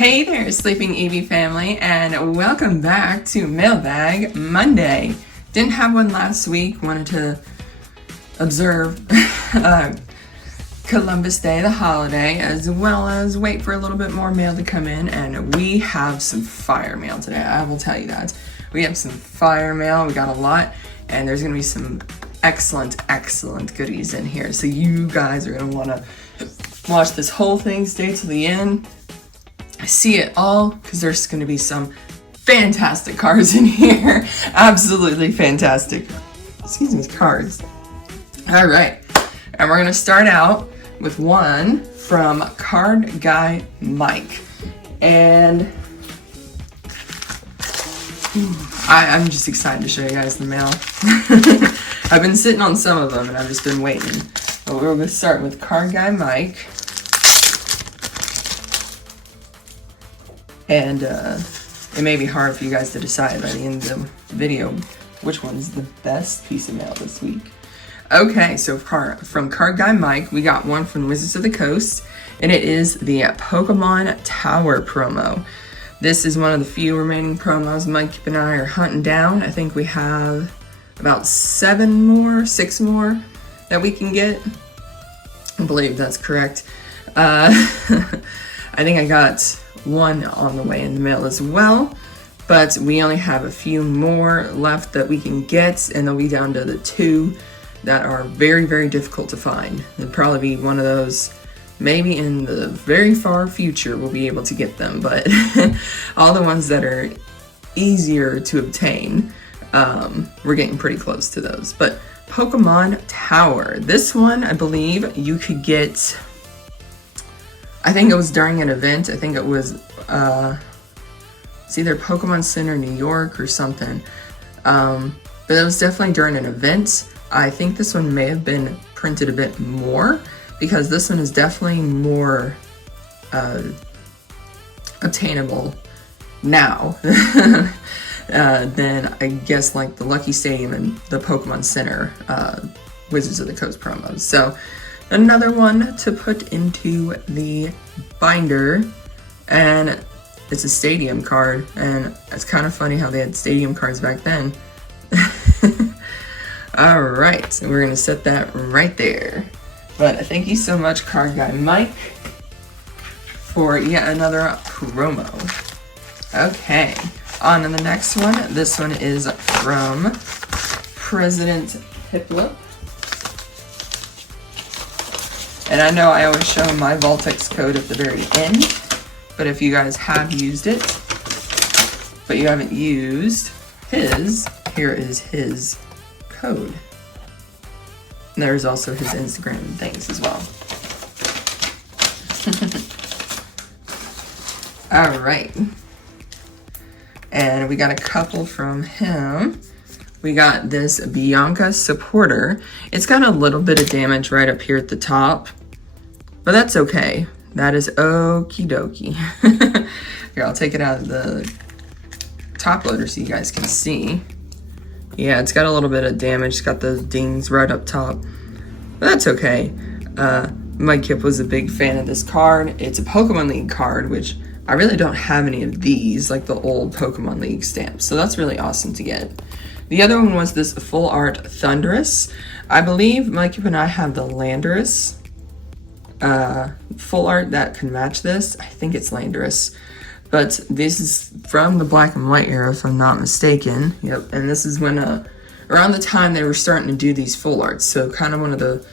Hey there, Sleeping Eevee family, and welcome back to Mailbag Monday. Didn't have one last week, wanted to observe Columbus Day, the holiday, as well as wait for a little bit more mail to come in, and we have some fire mail today, I will tell you that. We have some fire mail, we got a lot, and there's going to be some excellent goodies in here, so you guys are going to want to watch this whole thing, stay to the end. See it all, because there's going to be some fantastic cards in here. Absolutely fantastic. Excuse me, cards. All right, and we're going to start out with one from Card Guy Mike, and I'm just excited to show you guys the mail. I've been sitting on some of them, and I've just been waiting. But we're going to start with Card Guy Mike. And it may be hard for you guys to decide by the end of the video which one's the best piece of mail this week. Okay, so from Card Guy Mike, we got one from Wizards of the Coast, and it is the Pokemon Tower promo. This is one of the few remaining promos Mike and I are hunting down. I think we have about 6 more that we can get. I believe that's correct. I think I got one on the way in the mail as well, but we only have a few more left that we can get, and they'll be down to the 2 that are very difficult to find. It'll probably be one of those, maybe in the very far future we'll be able to get them, but all the ones that are easier to obtain, we're getting pretty close to those. But Pokemon Tower, this one I believe you could get, I think it was during an event. I think it was it's either Pokemon Center New York or something, but it was definitely during an event. I think this one may have been printed a bit more, because this one is definitely more obtainable now than I guess like the Lucky Stadium and the Pokemon Center Wizards of the Coast promos. So another one to put into the binder, and it's a stadium card, and it's kind of funny how they had stadium cards back then. All right, so we're gonna set that right there. But thank you so much, Card Guy Mike, for yet another promo. Okay, on to the next one. This one is from President Piplup. And I know I always show my Voltex code at the very end, but if you guys have used it, but you haven't used his, here is his code. And there's also his Instagram and things as well. All right. And we got a couple from him. We got this Bianca Supporter. It's got a little bit of damage right up here at the top, but that's okay. That is okie dokie. Here, I'll take it out of the top loader so you guys can see. Yeah, it's got a little bit of damage. It's got those dings right up top, but that's okay. My Kip was a big fan of this card. It's a Pokemon League card, which I really don't have any of these, like the old Pokemon League stamps, so that's really awesome to get. The other one was this Full Art Thundurus. I believe Mike and I have the Landorus full art that can match this. I think it's Landorus. But this is from the black and white era, if I'm not mistaken. Yep, and this is when, around the time they were starting to do these full arts. So kind of one of the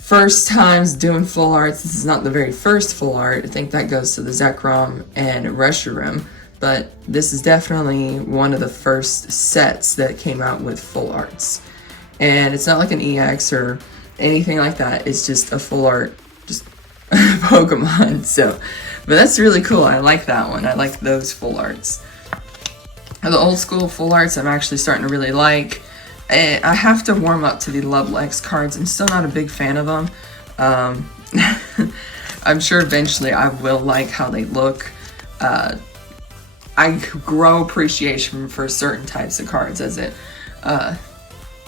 first times doing full arts. This is not the very first full art. I think that goes to the Zekrom and Reshiram. But this is definitely one of the first sets that came out with full arts. And it's not like an EX or anything like that. It's just a full art, just Pokemon. So, but that's really cool. I like that one. I like those full arts. The old school full arts I'm actually starting to really like. I have to warm up to the Lovelex cards. I'm still not a big fan of them. I'm sure eventually I will like how they look. I grow appreciation for certain types of cards as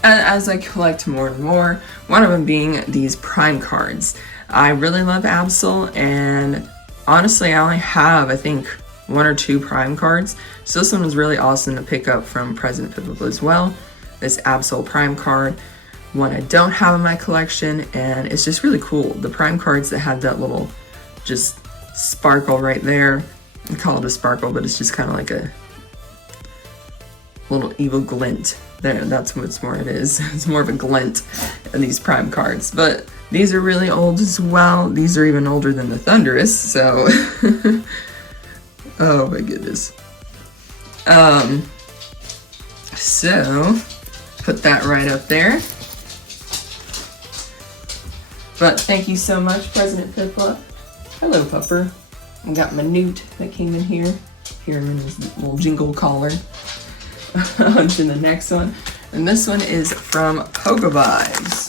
I collect more and more. One of them being these Prime cards. I really love Absol, and honestly, I only have, I think, 1 or 2 prime cards. So this one was really awesome to pick up from President Piplup as well. This Absol Prime card, one I don't have in my collection, and it's just really cool. The prime cards that have that little just sparkle right there. I call it a sparkle, but it's just kind of like a little evil glint. There, that's what's more it is. It's more of a glint in these prime cards. But these are really old as well. These are even older than the Thunderous, so oh my goodness. So put that right up there. But thank you so much, President Piplup. Hello, Pupper. I got my newt that came in here. Here in his little jingle collar. On to the next one. And this one is from Pokevibes.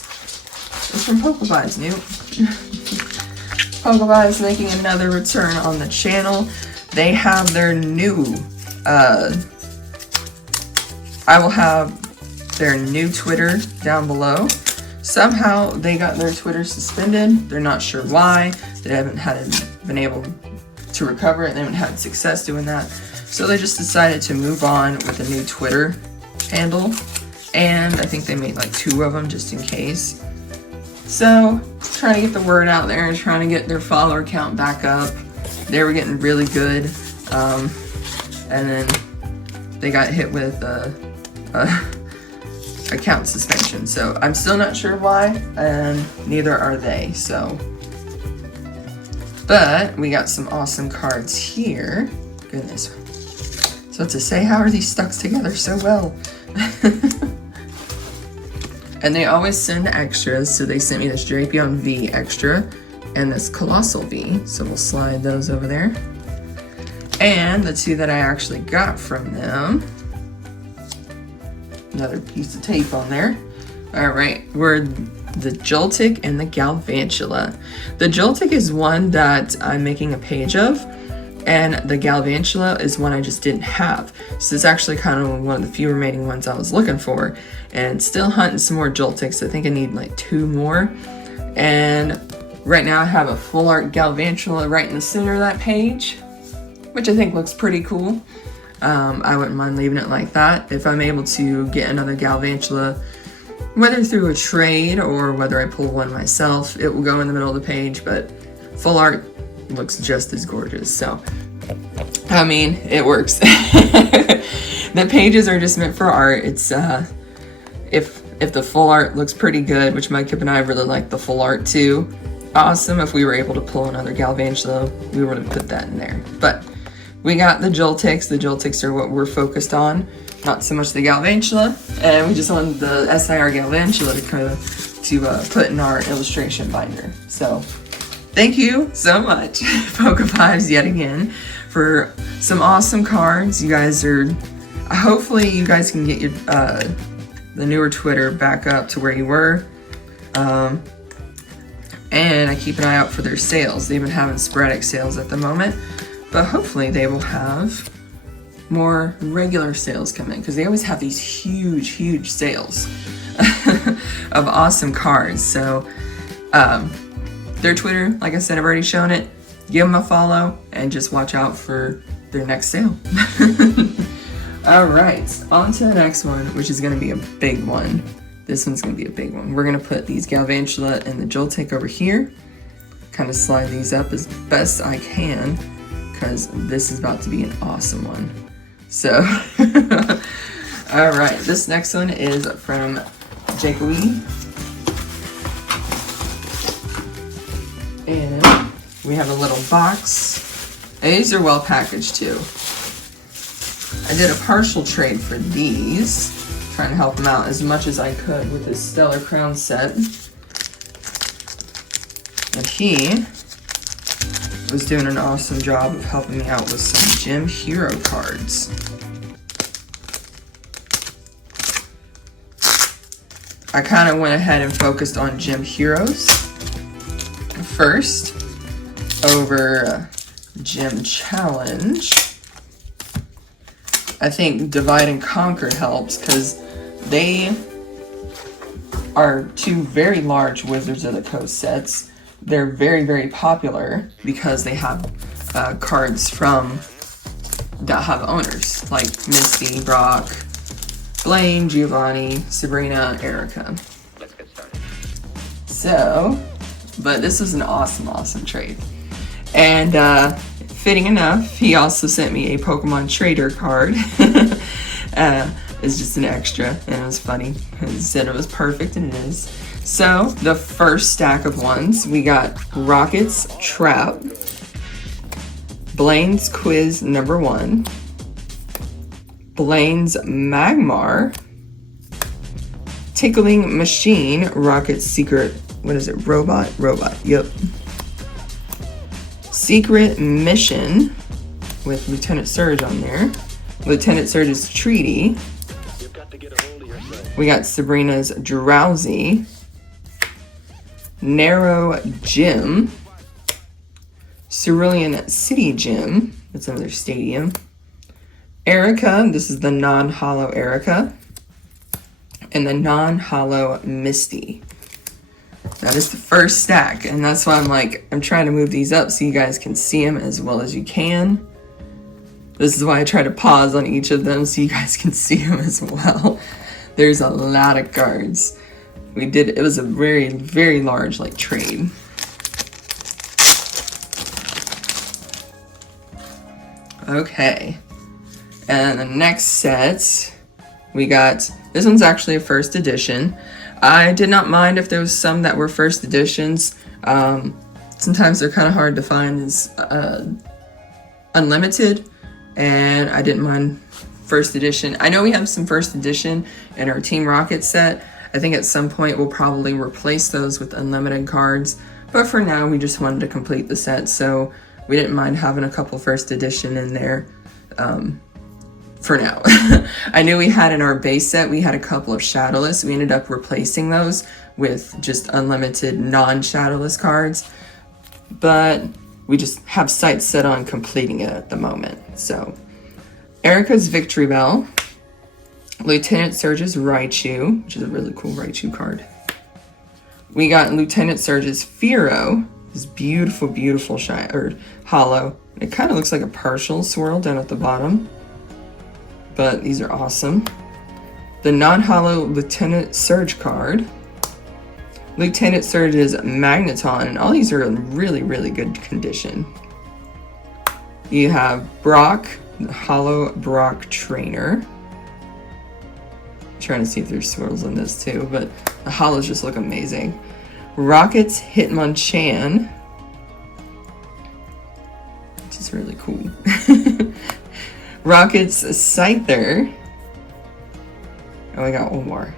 It's from Pokevibes, Newt. Pokevibes making another return on the channel. They have their new, I will have their new Twitter down below. Somehow they got their Twitter suspended. They're not sure why. They haven't been able to recover it. They haven't had success doing that. So they just decided to move on with a new Twitter handle. And I think they made like 2 of them just in case. So trying to get the word out there and trying to get their follower count back up. They were getting really good. And then they got hit with account suspension. So I'm still not sure why, and neither are they. So, but we got some awesome cards here. Goodness. So to say, how are these stuck together so well? And they always send extras, so they sent me this Drapion V extra and this Colossal V, so we'll slide those over there. And the 2 that I actually got from them, another piece of tape on there. Alright, were the Joltik and the Galvantula. The Joltik is one that I'm making a page of, and the Galvantula is one I just didn't have. So it's actually kind of one of the few remaining ones I was looking for. And still hunting some more Joltiks. I think I need like 2 more. And right now I have a full art Galvantula right in the center of that page, which I think looks pretty cool. I wouldn't mind leaving it like that. If I'm able to get another Galvantula, whether through a trade or whether I pull one myself, it will go in the middle of the page, but full art looks just as gorgeous. So, I mean, it works. The pages are just meant for art. It's, if the full art looks pretty good, which my Kip and I really like the full art too, awesome. If we were able to pull another Galvantula, we would have put that in there. But we got the Joltiks. The Joltiks are what we're focused on, not so much the Galvantula. And we just wanted the SIR Galvantula to put in our illustration binder. So thank you so much, Pokevibes, yet again, for some awesome cards. You guys are, hopefully you guys can get your the newer Twitter back up to where you were. And I keep an eye out for their sales. They've been having sporadic sales at the moment, but hopefully they will have more regular sales come in, because they always have these huge sales of awesome cards. So their Twitter, like I said, I've already shown it. Give them a follow and just watch out for their next sale. Alright, on to the next one, which is going to be a big one. This one's going to be a big one. We're going to put these Galvantula and the Joltik over here. Kind of slide these up as best I can, because this is about to be an awesome one. So, alright, this next one is from Eevee. And we have a little box. And these are well packaged too. I did a partial trade for these, trying to help them out as much as I could with this Stellar Crown set. And he was doing an awesome job of helping me out with some Gym Hero cards. I kind of went ahead and focused on Gym Heroes first over Gym Challenge. I think Divide and Conquer helps because they are 2 very large Wizards of the Coast sets. They're very popular because they have cards from that have owners, like Misty, Brock, Blaine, Giovanni, Sabrina, Erica. Let's get started. So, but this was an awesome trade. And fitting enough, he also sent me a Pokemon Trader card. It's just an extra, and it was funny. He said it was perfect, and it is. So, the first stack of ones, we got Rocket's Trap, Blaine's Quiz number 1, Blaine's Magmar, Tickling Machine, Rocket's Secret, what is it, Robot, yep. Secret Mission, with Lieutenant Surge on there. Lieutenant Surge's Treaty. We got Sabrina's Drowsy. Narrow Gym. Cerulean City Gym. That's another stadium. Erica. This is the non-hollow Erica. And the non-hollow Misty. That is the first stack. And that's why I'm trying to move these up so you guys can see them as well as you can. This is why I try to pause on each of them so you guys can see them as well. There's a lot of cards. It was a very large trade. Okay. And the next set, we got, this one's actually a first edition. I did not mind if there was some that were first editions. Sometimes they're kind of hard to find as unlimited, and I didn't mind first edition. I know we have some first edition in our Team Rocket set. I think at some point we'll probably replace those with unlimited cards, but for now we just wanted to complete the set, so we didn't mind having a couple first edition in there for now. I knew we had in our base set, we had a couple of shadowless. We ended up replacing those with just unlimited non-shadowless cards, but we just have sights set on completing it at the moment. So Erica's Victory Bell, Lieutenant Surge's Raichu, which is a really cool Raichu card. We got Lieutenant Surge's Fearow, this beautiful hollow. It kind of looks like a partial swirl down at the bottom, but these are awesome. The non-hollow Lieutenant Surge card, Lieutenant Surge's Magneton, and all these are in really good condition. You have Brock, the hollow Brock Trainer. Trying to see if there's swirls in this too, but the hollows just look amazing. Rocket's Hitmonchan, which is really cool. Rocket's Scyther. Oh, we got one more.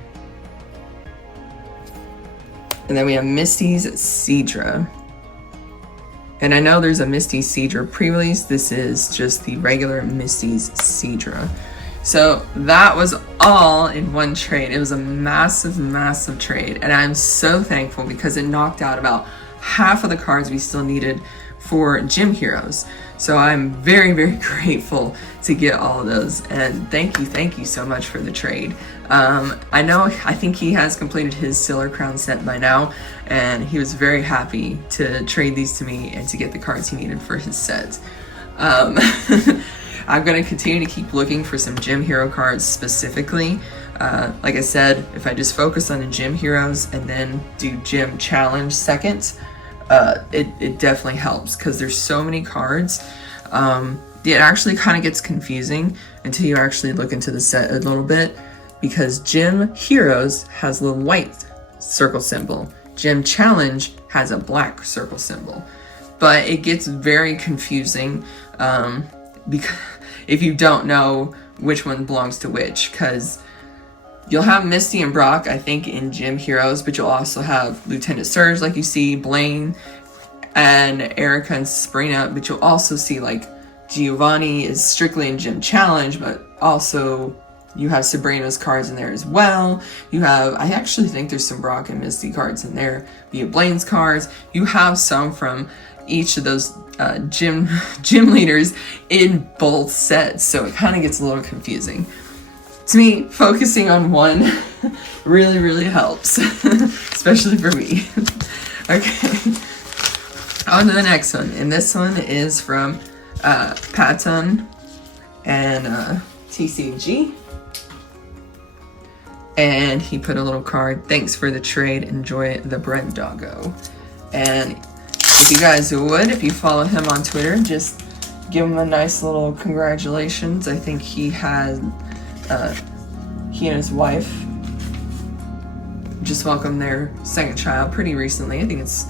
And then we have Misty's Seadra. And I know there's a Misty Seadra pre-release. This is just the regular Misty's Seadra. So that was all in one trade. It was a massive trade. And I'm so thankful because it knocked out about half of the cards we still needed for Gym Heroes. So I'm very grateful to get all of those. And thank you so much for the trade. I think he has completed his Silver Crown set by now, and he was very happy to trade these to me and to get the cards he needed for his set. I'm going to continue to keep looking for some Gym Hero cards specifically. Like I said, if I just focus on the Gym Heroes and then do Gym Challenge second, it definitely helps because there's so many cards. It actually kind of gets confusing until you actually look into the set a little bit, because Gym Heroes has a little white circle symbol. Gym Challenge has a black circle symbol. But it gets very confusing because if you don't know which one belongs to which, because you'll have Misty and Brock, I think, in Gym Heroes, but you'll also have Lieutenant Surge, like you see, Blaine, and Erica and Sabrina, but you'll also see, Giovanni is strictly in Gym Challenge, but also you have Sabrina's cards in there as well. I actually think there's some Brock and Misty cards in there. You have Blaine's cards. You have some from each of those gym leaders in both sets, so it kind of gets a little confusing. To me, focusing on one really helps, especially for me. Okay. On to the next one, and this one is from Patton and TCG. And he put a little card, thanks for the trade, enjoy the bread doggo. And if you guys would, if you follow him on Twitter, just give him a nice little congratulations. I think he had, he and his wife just welcomed their second child pretty recently. I think it's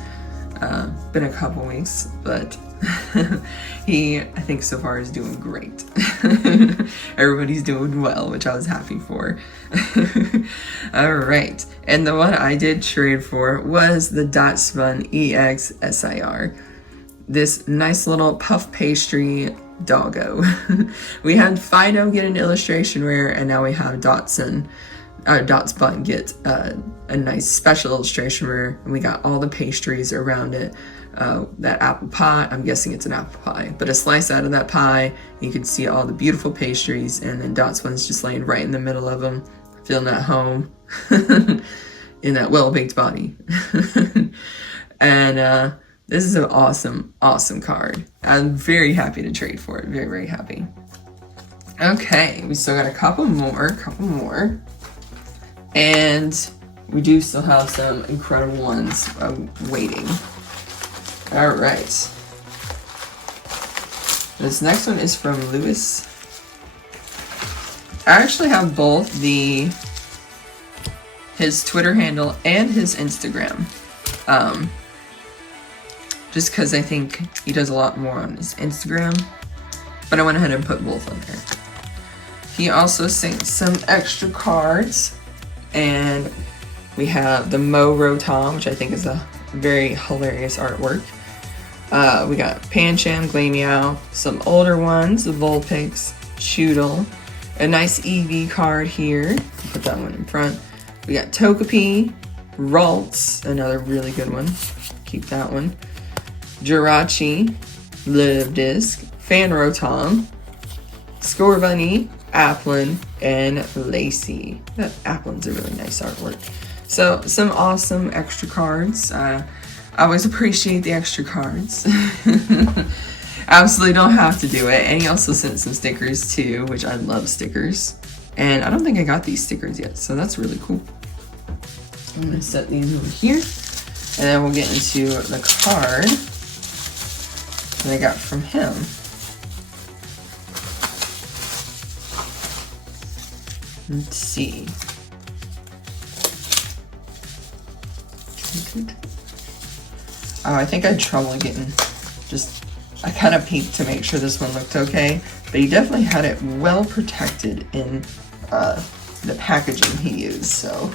been a couple weeks, but he, I think so far, is doing great. Everybody's doing well, which I was happy for. All right, and the one I did trade for was the Dot Spun EX SIR. This nice little puff pastry doggo. We had Fido get an illustration rare, and now we have Dot Spun get a nice special illustration rare, and we got all the pastries around it. That apple pie, I'm guessing it's an apple pie, but a slice out of that pie, you can see all the beautiful pastries, and then Dot Spin's just laying right in the middle of them, feeling at home in that well-baked body. And this is an awesome, awesome card. I'm very happy to trade for it. Very, very happy. Okay, we still got a couple more. And we do still have some incredible ones waiting. All right. This next one is from Lewis. I actually have both his Twitter handle and his Instagram. Just because I think he does a lot more on his Instagram. But I went ahead and put both on there. He also sent some extra cards. And we have the Mo Rotom, which I think is a very hilarious artwork. We got Pancham, Glameow, some older ones, the Vulpix, Choodle, a nice Eevee card here. Put that one in front. We got Togepi, Ralts, another really good one. Keep that one. Jirachi, Livedisc, Fan Rotom, Scorbunny, Applin, and Lacey. That Applin's a really nice artwork. So some awesome extra cards. I always appreciate the extra cards. Absolutely don't have to do it. And he also sent some stickers too, which I love stickers. And I don't think I got these stickers yet, so that's really cool. I'm gonna set these over here, and then we'll get into the card that I got from him. Let's see. Oh, I think I had trouble getting I kind of peeked to make sure this one looked okay, but he definitely had it well protected in the packaging he used, so.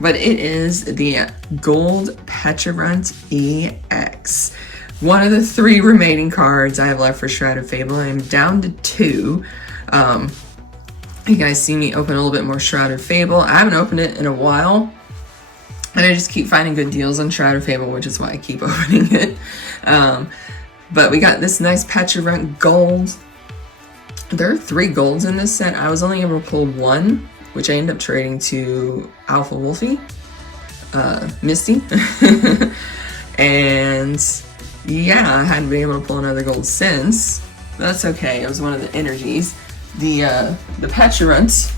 But it is the Gold Pecharunt EX. One of the 3 remaining cards I have left for Shrouded Fable. I'm down to 2. You guys see me open a little bit more Shrouded Fable. I haven't opened it in a while, and I just keep finding good deals on Shrouded Fable, which is why I keep opening it. But we got this nice Pecharunt Gold. There are 3 golds in this set. I was only able to pull 1, which I ended up trading to Alpha Wolfie, Misty. And yeah, I hadn't been able to pull another gold since. But that's okay, it was one of the energies. The Pecharunt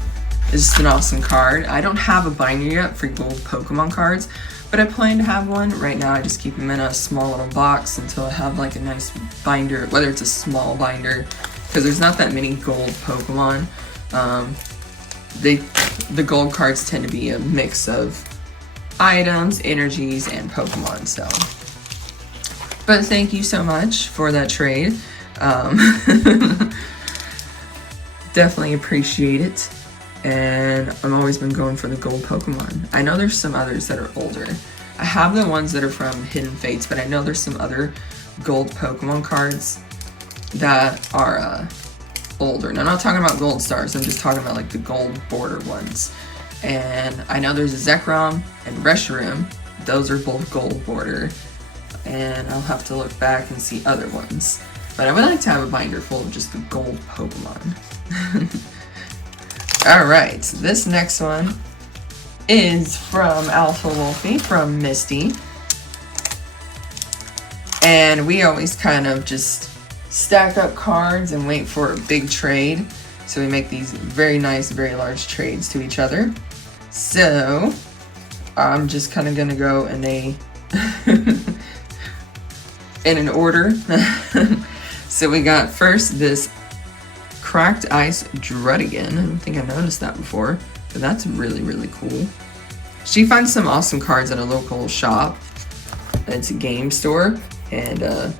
is just an awesome card. I don't have a binder yet for gold Pokemon cards, but I plan to have one. Right now I just keep them in a small little box until I have like a nice binder, whether it's a small binder, because there's not that many gold Pokemon. The gold cards tend to be a mix of items, energies, and Pokemon, so. But thank you so much for that trade. Definitely appreciate it. And I've always been going for the gold Pokemon. I know there's some others that are older. I have the ones that are from Hidden Fates, but I know there's some other gold Pokemon cards that are older. And I'm not talking about gold stars, I'm just talking about like the gold border ones. And I know there's a Zekrom and Reshiram. Those are both gold border. And I'll have to look back and see other ones. But I would like to have a binder full of just the gold Pokemon. Alright, this next one is from Alpha Wolfie, from Misty. And we always kind of just stack up cards and wait for a big trade. So we make these very nice, very large trades to each other. So I'm just kind of gonna go in an order. So we got first this Cracked Ice Druddigan. I don't think I noticed that before, but that's really, really cool. She finds some awesome cards at a local shop. It's a game store, and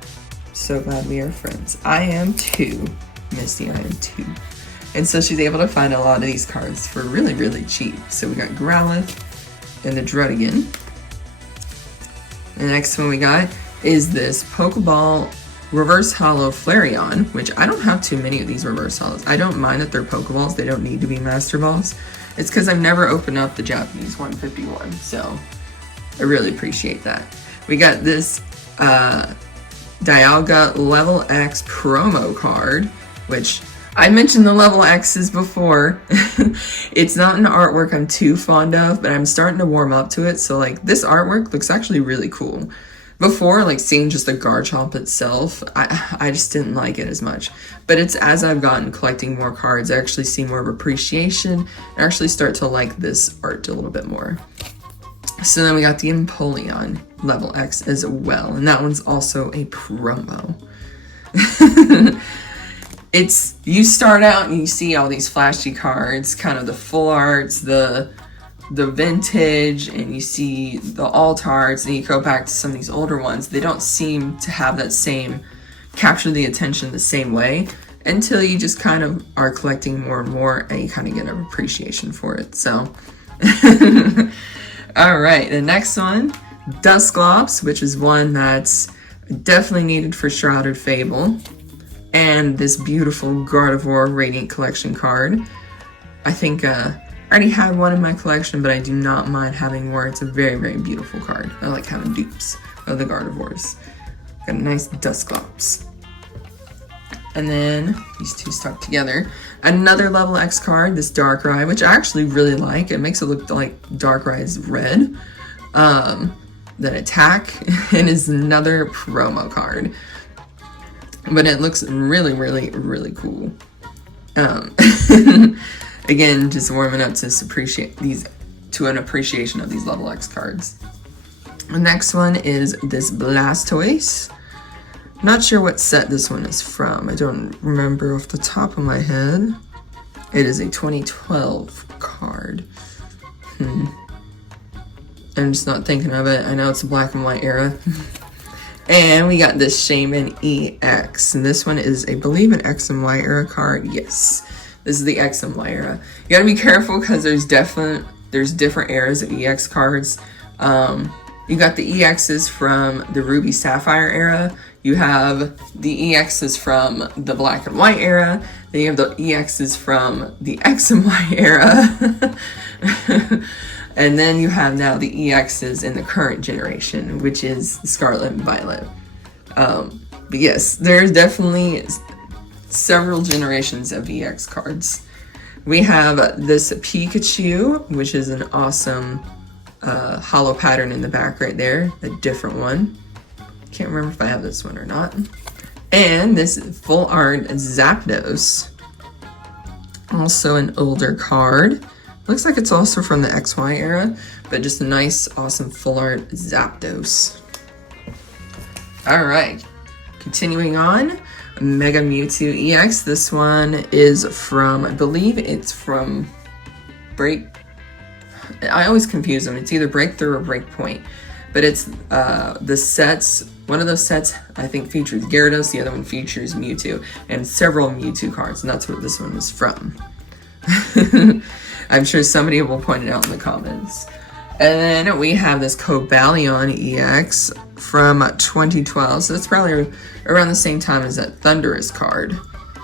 so glad we are friends. I am too, Misty, I am too. And so she's able to find a lot of these cards for really, really cheap. So we got Growlithe and the Druddigan. The next one we got is this Pokeball Reverse Hollow Flareon, which I don't have too many of these Reverse Hollows. I don't mind that they're Pokeballs. They don't need to be Master Balls. It's because I've never opened up the Japanese 151, so I really appreciate that. We got this Dialga Level X promo card, which I mentioned the Level X's before. It's not an artwork I'm too fond of, but I'm starting to warm up to it. So like this artwork looks actually really cool. Before, like seeing just the Garchomp itself, I just didn't like it as much. But it's as I've gotten collecting more cards, I actually see more of appreciation and actually start to like this art a little bit more. So then we got the Empoleon Level X as well, and that one's also a promo. It's, you start out and you see all these flashy cards, kind of the full arts, the vintage, and you see the alt arts, and you go back to some of these older ones. They don't seem to have that same, capture the attention the same way until you just kind of are collecting more and more and you kind of get an appreciation for it. So, all right, the next one, Dusclops, which is one that's definitely needed for Shrouded Fable. And this beautiful Gardevoir Radiant Collection card. I think I already had one in my collection, but I do not mind having more. It's a very, very beautiful card. I like having dupes of the Gardevoirs. Got a nice Dusclops. And then these two stuck together. Another Level X card, this Darkrai, which I actually really like. It makes it look like Darkrai's red. Then Attack, and is another promo card. But it looks really, really, really cool. Again, just warming up to appreciate these, to an appreciation of these Level X cards. The next one is this Blastoise. Not sure what set this one is from. I don't remember off the top of my head. It is a 2012 card. I'm just not thinking of it. I know it's a black and white era. And we got this Shaman EX. And this one is, I believe, an X and Y era card. Yes, this is the X and Y era. You gotta be careful because there's different eras of EX cards. You got the EXs from the Ruby Sapphire era. You have the EXs from the Black and White era. Then you have the EXs from the X and Y era. And then you have now the EXs in the current generation, which is Scarlet and Violet. But yes, there's definitely several generations of EX cards. We have this Pikachu, which is an awesome hollow pattern in the back right there, a different one. Can't remember if I have this one or not. And this full art Zapdos, also an older card. Looks like it's also from the XY era, but just a nice, awesome full art Zapdos. All right, continuing on, Mega Mewtwo EX. This one is from, I believe it's from I always confuse them. It's either Breakthrough or Breakpoint, but it's the sets. One of those sets I think features Gyarados, the other one features Mewtwo, and several Mewtwo cards, and that's what this one is from. I'm sure somebody will point it out in the comments. And then we have this Cobalion EX from 2012. So that's probably around the same time as that Thundurus card,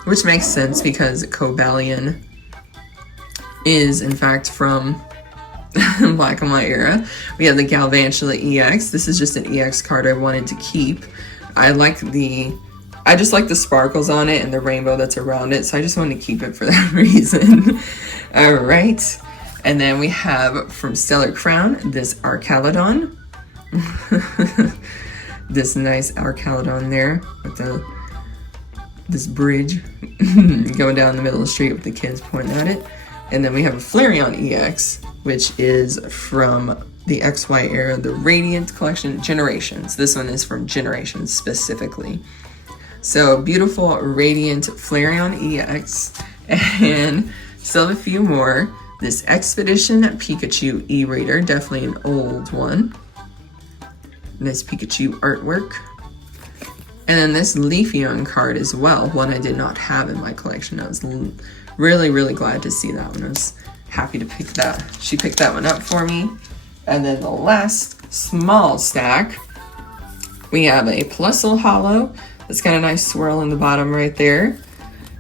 which makes sense because Cobalion is in fact from Black and White era. We have the Galvantula EX. This is just an EX card I wanted to keep. I just like the sparkles on it and the rainbow that's around it, so I just wanted to keep it for that reason. All right, and then we have from Stellar Crown this Arcaludon. this nice Arcaludon there with this bridge going down the middle of the street with the kids pointing at it. And then we have a Flareon EX, which is from the XY era, the Radiant Collection Generations. This one is from Generations specifically. So beautiful Radiant Flareon EX. And still have a few more. This Expedition Pikachu E-Raider, definitely an old one. Nice Pikachu artwork. And then this Leafeon card as well, one I did not have in my collection. I was really, really glad to see that one. I was happy to pick that. She picked that one up for me. And then the last small stack, we have a Plusle Holo. It's got a nice swirl in the bottom right there.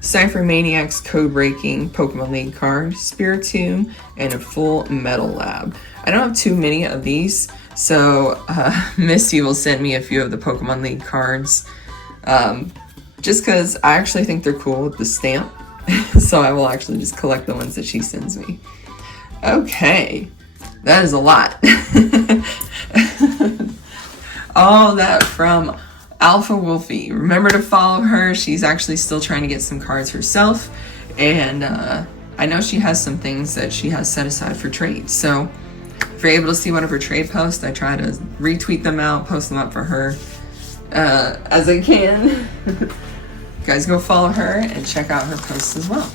Cypher Maniac's code-breaking Pokemon League card, Spiritomb, and a full Metal Lab. I don't have too many of these, so Misty will send me a few of the Pokemon League cards, just because I actually think they're cool with the stamp, so I will actually just collect the ones that she sends me. Okay, that is a lot. All that from Alpha Wolfie. Remember to follow her. She's actually still trying to get some cards herself, and I know she has some things that she has set aside for trade. So if you're able to see one of her trade posts, I try to retweet them out, post them up for her as I can. Guys, go follow her and check out her posts as well.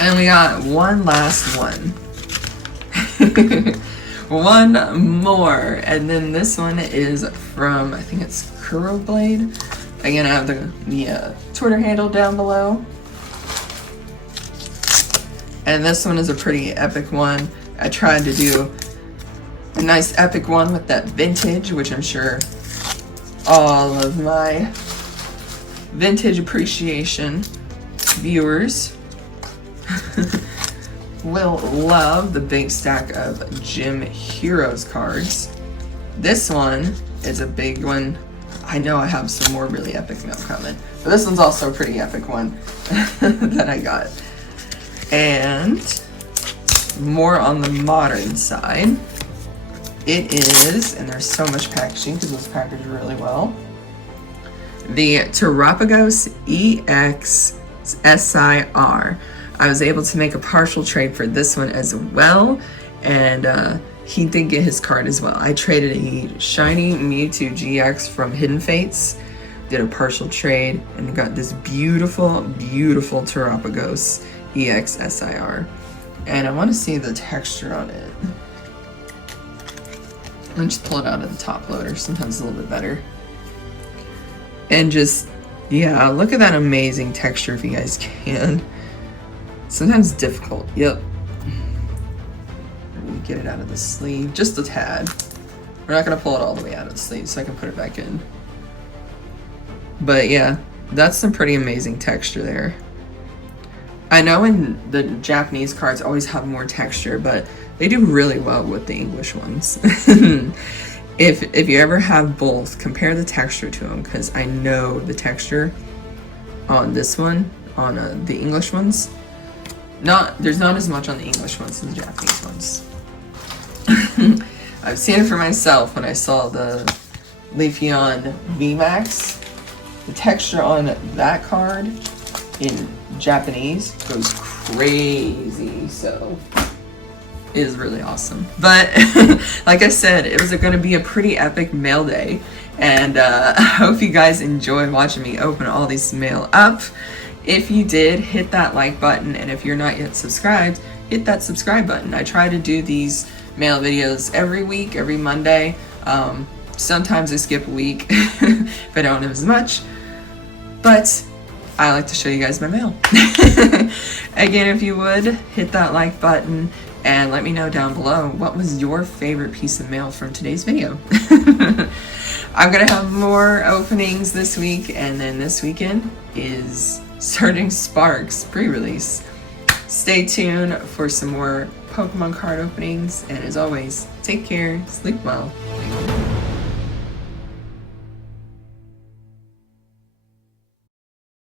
And we got one last one. One more, and then this one is from, I think it's Blade. Again, I have the Twitter handle down below. And this one is a pretty epic one. I tried to do a nice epic one with that vintage, which I'm sure all of my vintage appreciation viewers will love. The big stack of Gym Heroes cards. This one is a big one. I know I have some more really epic mail coming, but this one's also a pretty epic one that I got. And more on the modern side, it is, and there's so much packaging because it was packaged really well, the Terapagos EX SIR. I was able to make a partial trade for this one as well, and he did get his card as well. I traded a shiny Mewtwo GX from Hidden Fates, did a partial trade, and got this beautiful, beautiful Terapagos EX SIR. And I want to see the texture on it. Let me just pull it out of the top loader. Sometimes it's a little bit better. And just, yeah, look at that amazing texture if you guys can. Sometimes difficult, yep. Get it out of the sleeve, just a tad. We're not gonna pull it all the way out of the sleeve so I can put it back in. But yeah, that's some pretty amazing texture there. I know in the Japanese cards always have more texture, but they do really well with the English ones. If you ever have both, compare the texture to them, because I know the texture on this one, on the English ones, there's not as much on the English ones as the Japanese ones. I've seen it for myself when I saw the Leafeon VMAX. The texture on that card in Japanese goes crazy, so it is really awesome. But like I said, it was going to be a pretty epic mail day, and I hope you guys enjoyed watching me open all these mail up. If you did, hit that like button, and if you're not yet subscribed, hit that subscribe button. I try to do these mail videos every week, every Monday. Sometimes I skip a week if I don't have as much, but I like to show you guys my mail. Again, if you would, hit that like button and let me know down below what was your favorite piece of mail from today's video. I'm gonna have more openings this week, and then this weekend is Surging Sparks pre-release. Stay tuned for some more Pokemon card openings, and as always, take care, sleep well.